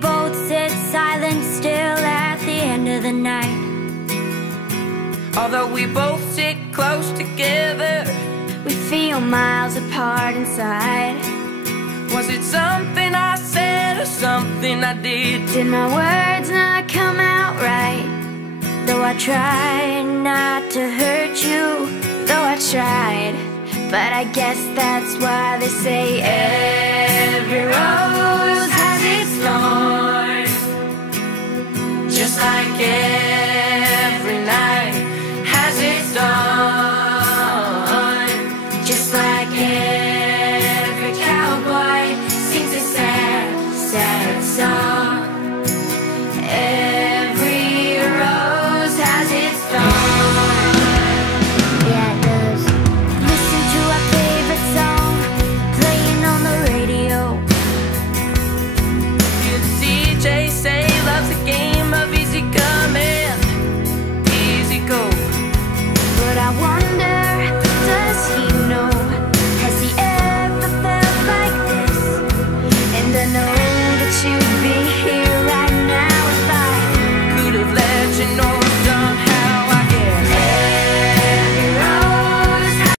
both sit silent still at the end of the night. Although we both sit close together, we feel miles apart inside. Was it something I said or something I did? Did my words not come out right? Though I tried not to hurt you, though I tried. But I guess that's why they say every rose has its thorn.